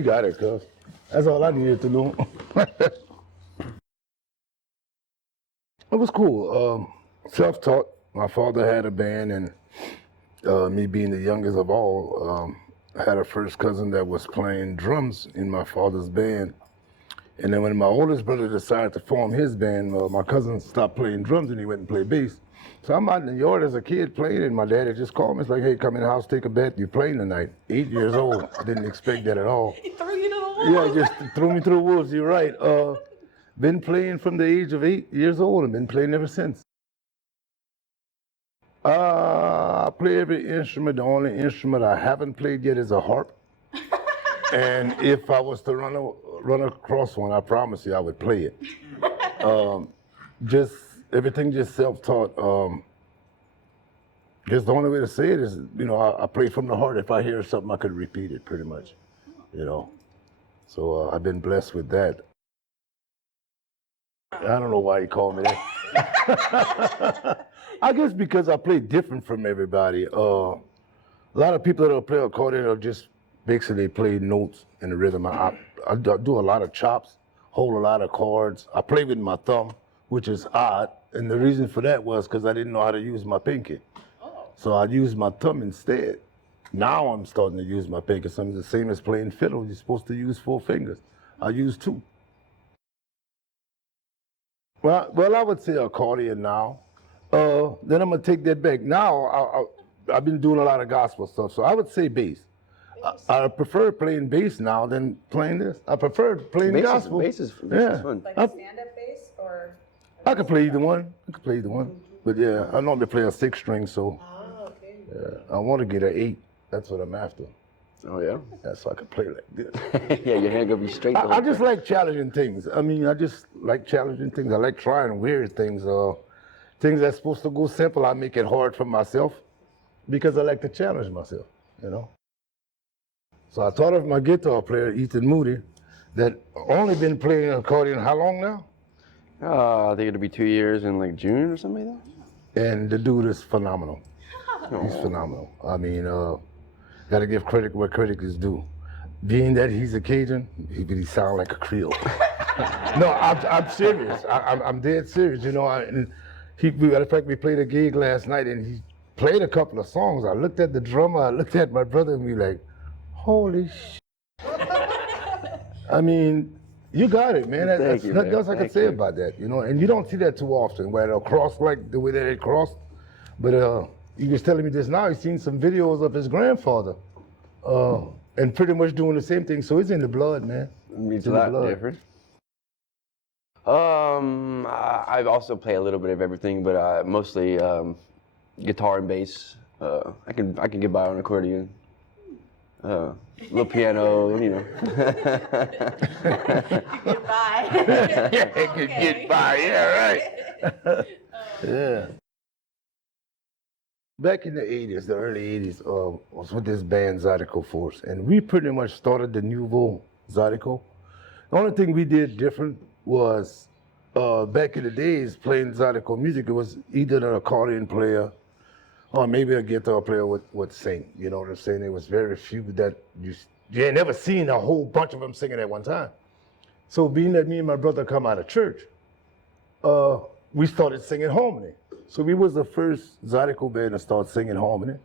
you got it, cuz. That's all I needed to know. It was cool. Self-taught. My father had a band, and me being the youngest of all, I had a first cousin that was playing drums in my father's band. And then when my oldest brother decided to form his band, my cousin stopped playing drums and he went and played bass. So I'm out in the yard as a kid playing, and my daddy just called me. It's like, hey, come in the house, take a bet. You're playing tonight. 8 years old. I didn't expect that at all. He threw you to the wolves. Yeah, he just threw me to the wolves. You're right. Been playing from the age of 8 years old and been playing ever since. I play every instrument. The only instrument I haven't played yet is a harp. And if I was to run across one, I promise you I would play it. Everything just self-taught. Just the only way to say it is, I play from the heart. If I hear something, I could repeat it pretty much, So I've been blessed with that. I don't know why he called me that. I guess because I play different from everybody. A lot of people that play accordion are just basically play notes in the rhythm. I do a lot of chops, hold a lot of chords. I play with my thumb, which is odd. And the reason for that was because I didn't know how to use my pinky. So I used my thumb instead. Now I'm starting to use my pinky. Something the same as playing fiddle. You're supposed to use 4 fingers. I use 2. Well, I would say accordion now. Then I'm gonna take that back. Now I've been doing a lot of gospel stuff, so I would say bass. I prefer playing bass now than playing this. I prefer playing the gospel. Bass is fun. Like a stand-up bass or? I could play either one. But yeah, I normally play a 6-string, so Okay. I want to get an 8. That's what I'm after. Oh, yeah? Yeah, so I can play like this. Yeah, your hand gonna be straight. I just like challenging things. I just like challenging things. I like trying weird things. Things that's supposed to go simple, I make it hard for myself because I like to challenge myself, So I taught of my guitar player, Ethan Moody, that only been playing accordion how long now? I think it'll be 2 years in like June or something like that. And the dude is phenomenal. He's phenomenal. Got to give credit where credit is due. Being that he's a Cajun, he sound like a Creole. No, I'm serious. I'm dead serious. Matter of fact, we played a gig last night, and he played a couple of songs. I looked at the drummer, I looked at my brother, and we like, holy shit. You got it, man. That's nothing else I can say about that, And you don't see that too often, where it'll cross like the way that it crossed. But he was telling me just now, he's seen some videos of his grandfather, and pretty much doing the same thing. So it's in the blood, man. It's a lot different. I also play a little bit of everything, but mostly guitar and bass. I can get by on accordion, little piano, Get by. Yeah, get by. Yeah, right. Yeah. Back in the 80s, the early 80s, was with this band Zydeco Force, and we pretty much started the nouveau Zydeco. The only thing we did different was, back in the days, playing Zydeco music, it was either an accordion player or maybe a guitar player would sing. You know what I'm saying? There was very few that you ain't never seen a whole bunch of them singing at one time. So being that me and my brother come out of church, we started singing harmony. So we was the first Zydeco band to start singing harmony.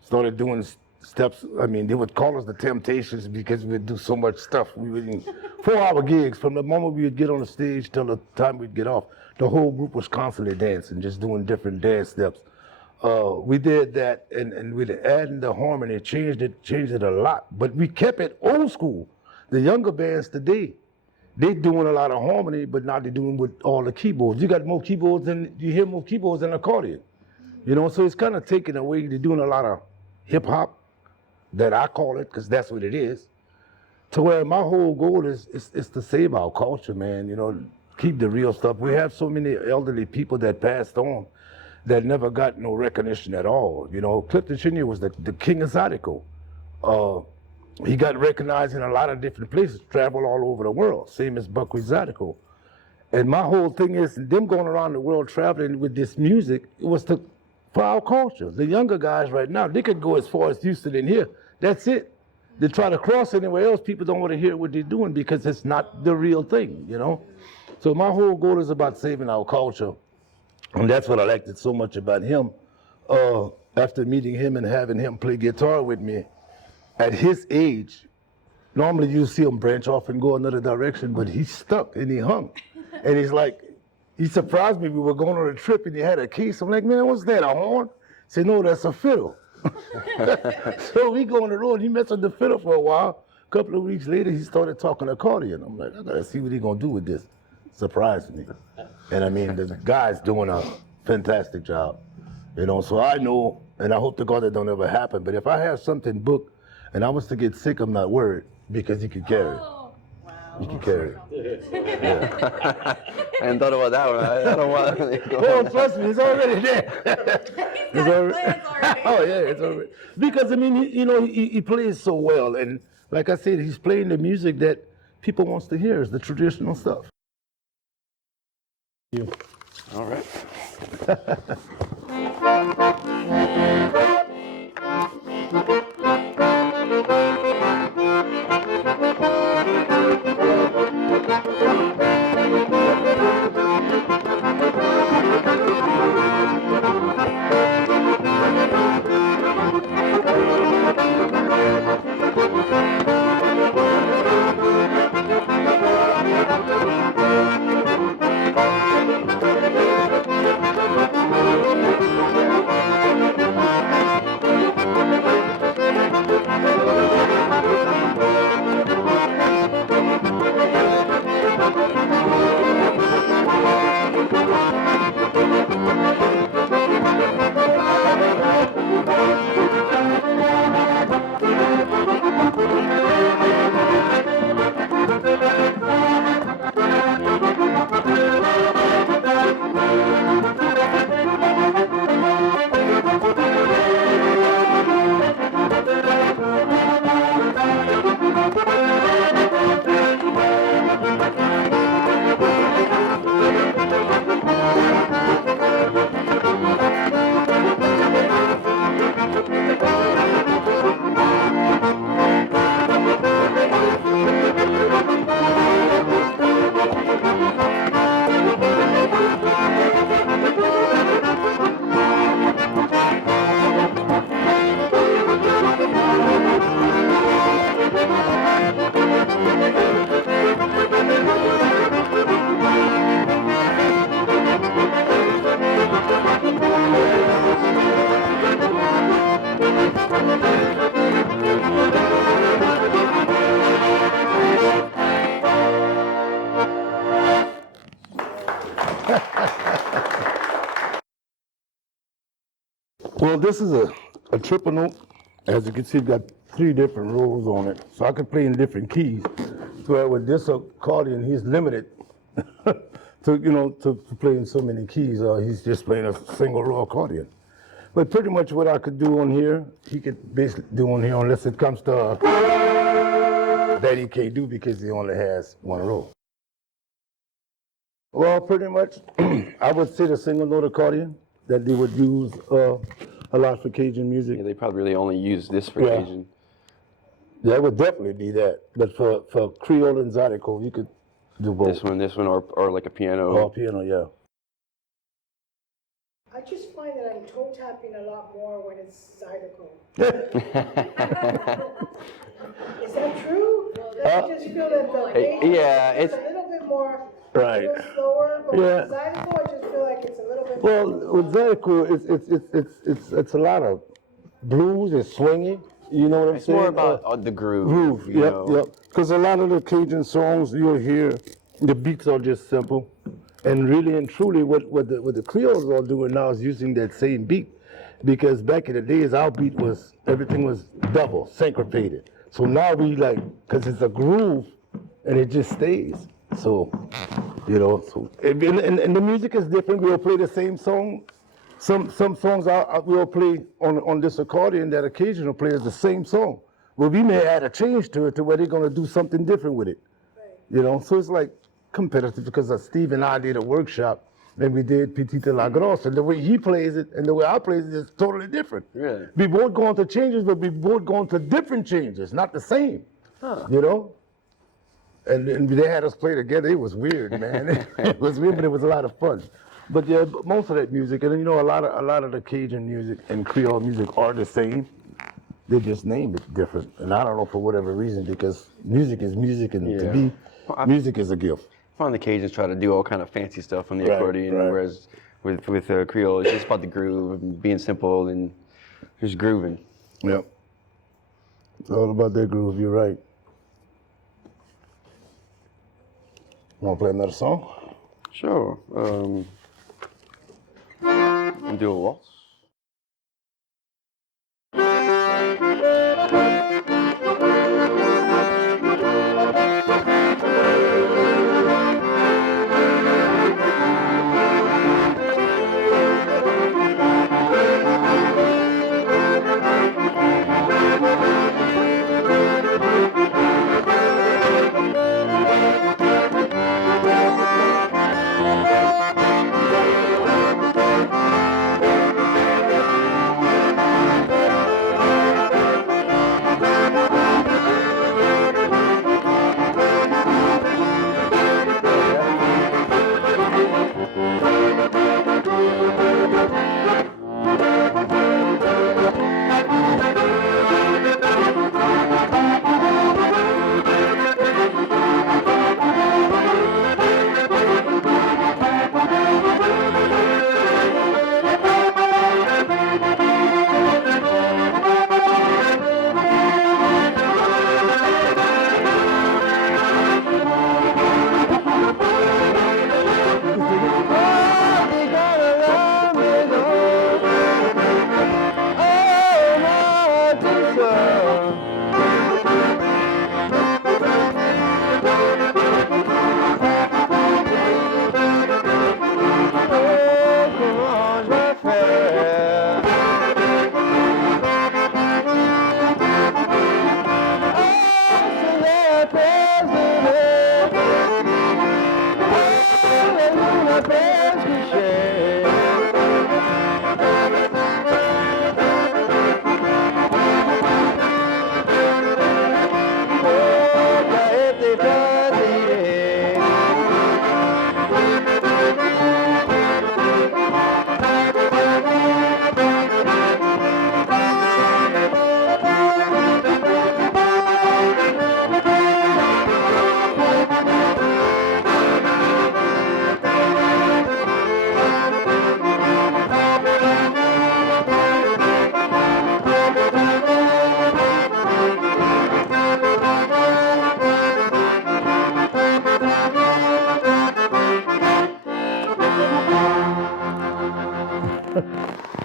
Started doing steps. They would call us the Temptations because we'd do so much stuff. We would in 4-hour gigs. From the moment we would get on the stage till the time we'd get off, the whole group was constantly dancing, just doing different dance steps. We did that, and we'd add the harmony, changed it a lot. But we kept it old school. The younger bands today, they doing a lot of harmony, but now they're doing with all the keyboards. You got more keyboards you hear more keyboards than accordion. So it's kind of taken away. They're doing a lot of hip hop, that I call it, because that's what it is. To where my whole goal is to save our culture, man. Keep the real stuff. We have so many elderly people that passed on that never got no recognition at all. Clifton Chenier was the king of Zydeco. He got recognized in a lot of different places, traveled all over the world, same as Buckwheat Zydeco. And my whole thing is, them going around the world traveling with this music, it was for our culture. The younger guys right now, they could go as far as Houston and here. That's it. they try to cross anywhere else, people don't want to hear what they're doing because it's not the real thing, you know? So my whole goal is about saving our culture. And that's what I liked it so much about him. After meeting him and having him play guitar with me, at his age, normally you see him branch off and go another direction, but he stuck and he hung. And he's like, he surprised me. We were going on a trip and he had a case. I'm like, man, what's that, a horn? He said, no, that's a fiddle. So we go on the road, he messed with the fiddle for a while. A couple of weeks later, he started talking accordion. I'm like, I gotta see what he's gonna do with this. Surprised me. And I mean, the guy's doing a fantastic job. You know, so I know, and I hope to God that don't ever happen, but if I have something booked and I was to get sick, I'm not worried because he could carry it. Oh, wow. He can carry it. Yeah. I hadn't thought about that one. I don't want to go Oh, on that. trust me, it's already there. He's got plans already. Oh yeah, it's already. Because I mean, he plays so well, and like I said, he's playing the music that people wants to hear, is the traditional stuff. All right. Well, this is a triple note. As you can see, it's got 3 different rolls on it, so I can play in different keys. Where with this accordion, he's limited to play in so many keys. He's just playing a single row accordion. But pretty much what I could do on here, he could basically do on here, unless it comes to that he can't do because he only has 1 row. Well, pretty much, I would say the single note accordion that they would use a lot for Cajun music. Yeah, they probably really only use this for Yeah. Cajun. Yeah, it would definitely be that. But for Creole and Zydeco, you could do both. This one, or like a piano. Or piano, yeah. I just find that I'm toe tapping a lot more when it's Zydeco. Is that true? I just feel that the Hey, bass yeah, is it's- a little bit more, Right. a little slower, but Yeah. with Zydeco, I just feel like it's a little bit Well, more. with Zydeco, it's a lot of blues, it's swingy. You know what I'm It's saying? more about the groove. Groove, you yep, know. yep. Because a lot of the Cajun songs you'll hear, the beats are just simple. And really and truly, what the Creoles are doing now is using that same beat. Because back in the days, our beat everything was double, syncopated. So now we because it's a groove, and it just stays. So, and the music is different. We'll play the same song. Some songs we'll play on this accordion that occasionally plays the same song. Well, we may add a change to it to where they're gonna do something different with it. So it's like competitive because Steve and I did a workshop Then we did Petita La Grosse, and the way he plays it and the way I play it is totally different. Really? We both going to changes, but we both going to different changes, not the same. Huh. You know? And they had us play together. It was weird, man. It was weird, but it was a lot of fun. But yeah, most of that music, and then, you know, a lot of the Cajun music and Creole music are the same. They just name it different, and I don't know for whatever reason, because music is music, and to me, music is a gift. I find the Cajuns try to do all kind of fancy stuff on the Right, accordion, right. whereas with Creole, it's just about the groove, and being simple and just grooving. Yep. It's all about that groove. You're right. Want to play another song? Sure. And do a waltz.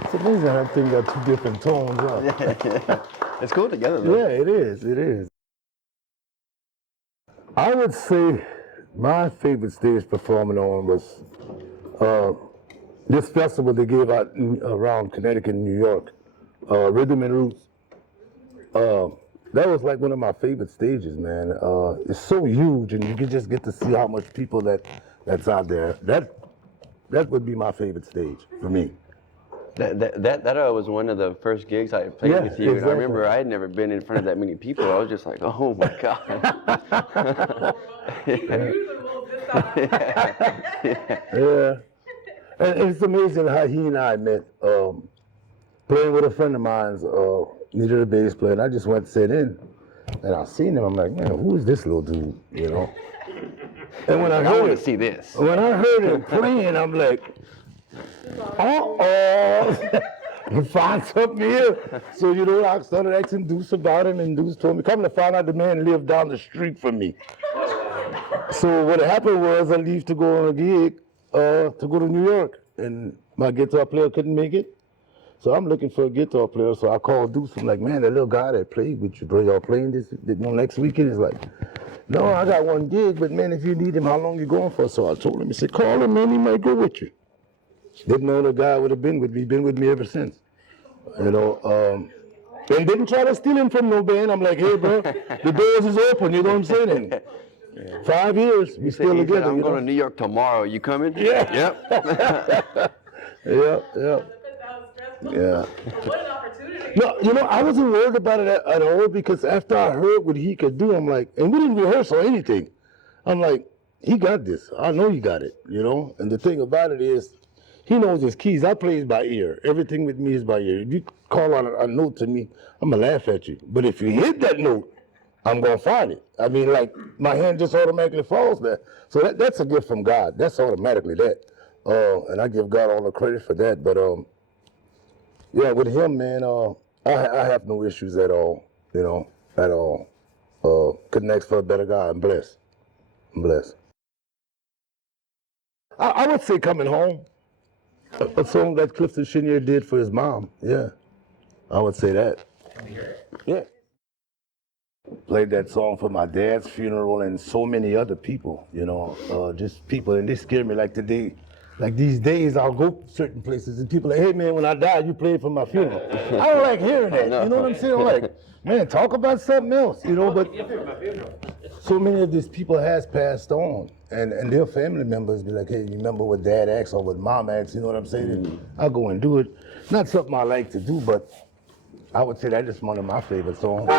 It's amazing how that thing got two different tones up. It's cool together, though. Yeah, it is. It is. I would say my favorite stage performing on was this festival they gave out around Connecticut and New York, Rhythm and Roots. That was like one of my favorite stages, man. It's so huge, and you can just get to see how much people that's out there. That would be my favorite stage for me. That was one of the first gigs I played Yeah, with you. And I exactly. remember I had never been in front of that many people. I was just like, oh my God. Yeah. And it's amazing how he and I met. Playing with a friend of mine's, needed a bass player, and I just went to sit in. And I seen him, I'm like, man, who is this little dude, you know? And when I I want heard to see this. when I heard him playing, I'm like, he found something here. So, you know, I started asking Deuce about him, and Deuce told me, come to find out the man lived down the street from me. So what happened was I leave to go on a gig, to go to New York, and my guitar player couldn't make it. So I'm looking for a guitar player, so I called Deuce. I'm like, man, that little guy that played with you, bro, y'all playing this next weekend? He's like, no, I got one gig, but man, if you need him, how long you going for? So I told him, he said, call him, man, he might go with you. Didn't know the guy would have been with me, been with me ever since. You know, and didn't try to steal him from no band. I'm like, hey, bro, the doors is open, you know what I'm saying? 5 years, we still He said, together. I'm you going know? to New York tomorrow. You coming? Yeah. Yep. Yeah, yeah. That was stressful. Yeah. But what an opportunity. No, you know, I wasn't worried about it at all because after I heard what he could do, I'm like, and we didn't rehearse or anything. I'm like, he got this. I know he got it, you know? And the thing about it is, he knows his keys. I play by ear. Everything with me is by ear. If you call out a note to me, I'm going to laugh at you. But if you hit that note, I'm going to find it. I mean, like, my hand just automatically falls there. So that's a gift from God. That's automatically that. And I give God all the credit for that. But, yeah, with him, man, I have no issues at all, you know, at all. Couldn't ask for a better guy. I'm blessed. I'm blessed. I would say Coming Home, a song that Clifton Chenier did for his mom. Yeah, I would say that. Yeah. Played that song for my dad's funeral and so many other people, you know, just people, and they scare me like today. Like these days, I'll go certain places and people are like, hey man, when I die, you played for my funeral. I don't like hearing that, you know what I'm saying? I'm like, man, talk about something else, you know, but so many of these people has passed on and their family members be like, hey, you remember what dad asked or what mom asked, you know what I'm saying? And I'll go and do it. Not something I like to do, but I would say that is one of my favorite songs.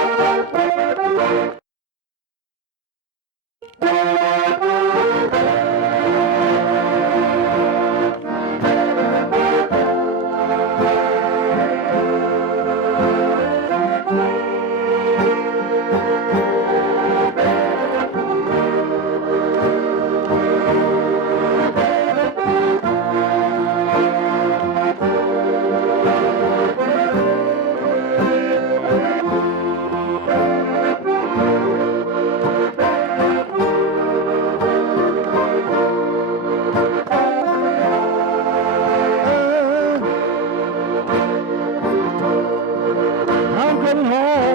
I'm coming home,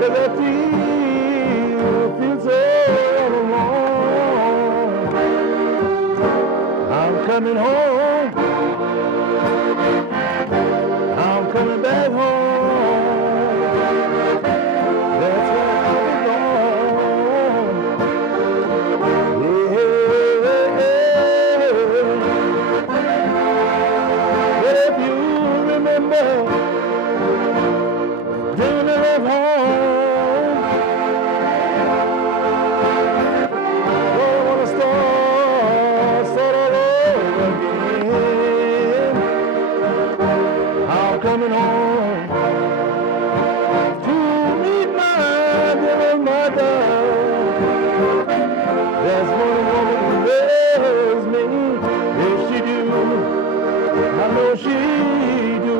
'cause I feel so alone. I'm coming home, I'm coming back home. That's where I belong. But if you remember when I left home, oh, I wanna start all over again. I'm coming home to meet my dear mother. There's one woman who loves me. If she do, I know she do.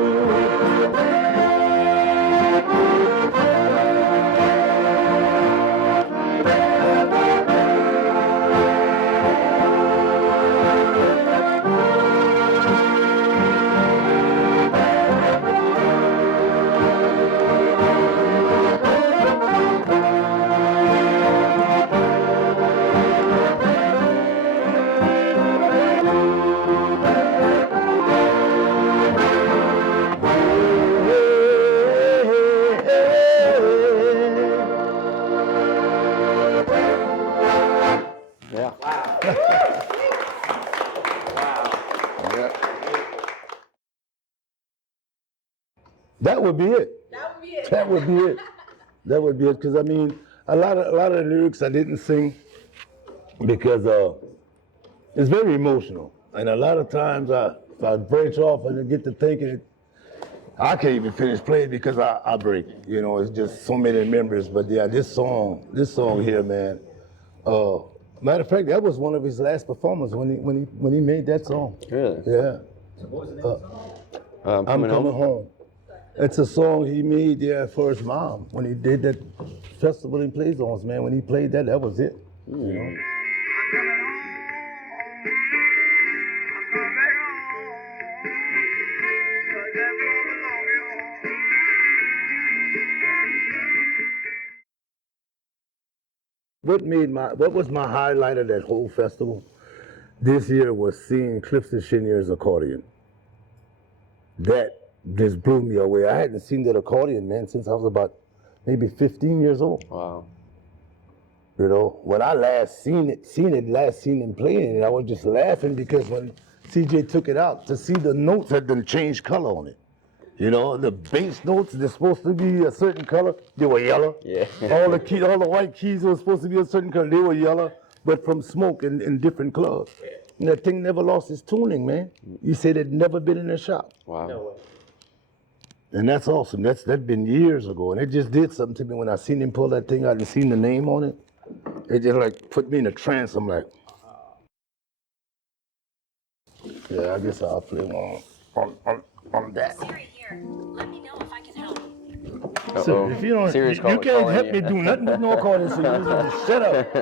Yeah. That would be it. That would be it. That would be it. That would be it. Because I mean, a lot of the lyrics I didn't sing because it's very emotional, and a lot of times if I branch off and I get to thinking, I can't even finish playing because I break. You know, it's just so many memories. But yeah, this song here, man. Matter of fact, that was one of his last performances when he made that song. Really? Yeah. I'm coming home. It's a song he made for his mom when he did that festival in Play Zones, man. When he played that, that was it. You know? What was my highlight of that whole festival this year was seeing Clifton Chenier's accordion. That just blew me away. I hadn't seen that accordion, man, since I was about maybe 15 years old. Wow. You know, when I last seen him playing it, I was just laughing because when CJ took it out, to see the notes had been changed color on it. You know, the bass notes, they're supposed to be a certain color, they were yellow. Yeah. all the white keys were supposed to be a certain color, they were yellow, but from smoke in different clubs. And that thing never lost its tuning, man. He said it never been in a shop. Wow. No way. And that's awesome. That's been years ago. And it just did something to me when I seen him pull that thing out and seen the name on it. It just like put me in a trance. I'm like, yeah, I guess I'll play one on that. Siri here. Let me know if I can help. So if you don't, Siri's you calling can't help you. me do nothing but no calling, so you just shut up.